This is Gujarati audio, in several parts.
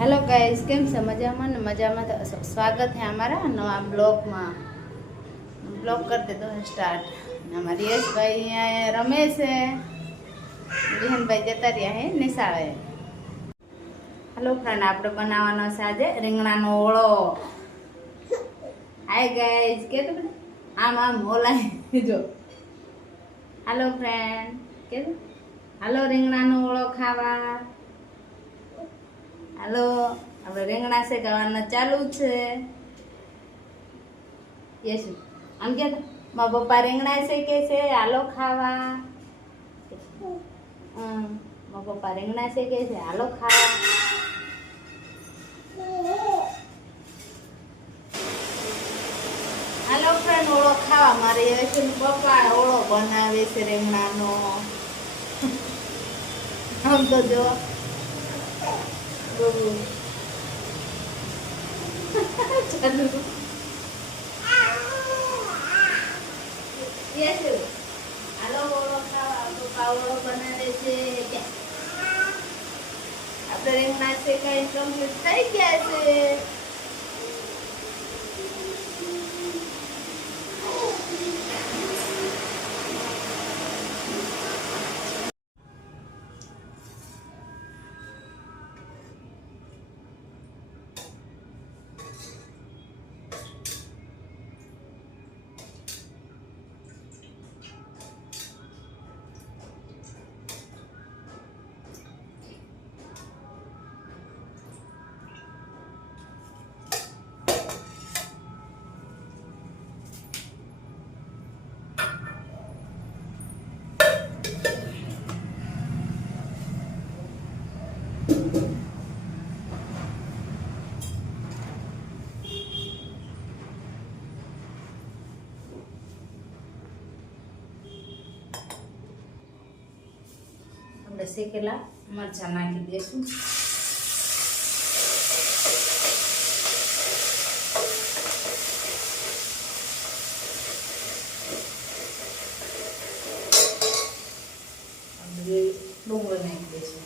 हेलो गाइस, केम से मजा में स्वागत है हमारा नवा ब्लॉग में। ब्लॉग कर दे दो स्टार्ट। हमारी यश भाई यहाँ रमेश है, विहन भाई जता रहा है निशाळे। हेलो फ्रेंड, आप बनावानो छे आज રીંગણાનો ઓળો। हाय गाइस, के तो आम आम ओला जो। हेलो फ्रेंड, के हेलो રીંગણાનો ઓળો खावा। हेलो, આપણે રીંગણા શેકાવાના ચાલુ છે। યસ, આમ કે મારા પપ્પા રીંગણા શેકે છે, હાલો ખાવા। મારા પપ્પા રીંગણા શેકે છે, હાલો ખાવા। હાલો ફ્રેન્ડ, ઓળો ખાવા। મારે યશના પપ્પા ઓળો બનાવે છે રીંગણાનો। આમ તો જો હાલો ઓળો ખાવા। પપ્પા ઓળો બનાવે છે। આપણે રીંગણા શેકાઈ કમ્પ્લીટ થઈ ગયા છે। આપણે શેકેલા મરચાં નાખી દઈશું। ડુંગળી નાખી દઈશું।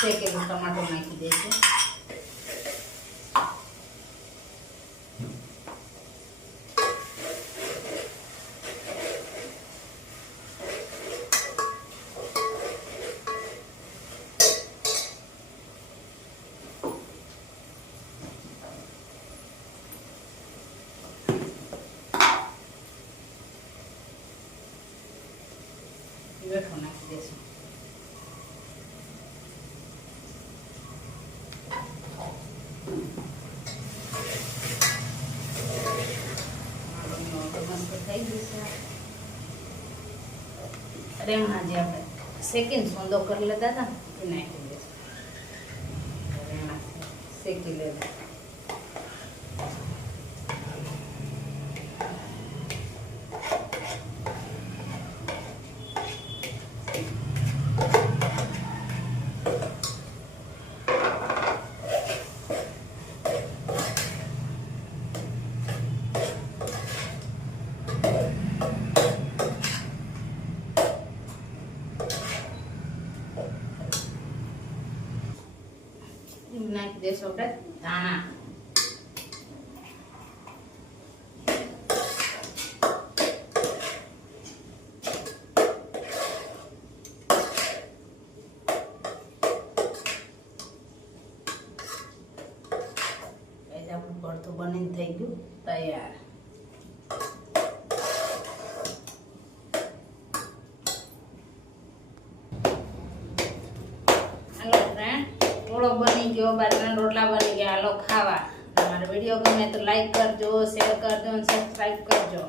શેકેલું ટમાટો નાખી દઈશું। બેઠો નાખી દઈશું। રીંગણા જે આપણે શેકીને સોંદો કરી લેતા હતા એ નાખી દઈશું। રીંગણા શેકી લેવા। નાખી દેશું આપણે ધાણા। આપણું ભરતું બનીને થઈ ગયું તૈયાર। हेलो फ्रेंड, ओळो बनी गयो, बाजना रोटला बनी गया, हालो खावा। हमारा वीडियो गमे तो लाइक करजो, शेयर करजो, सब्सक्राइब करजो।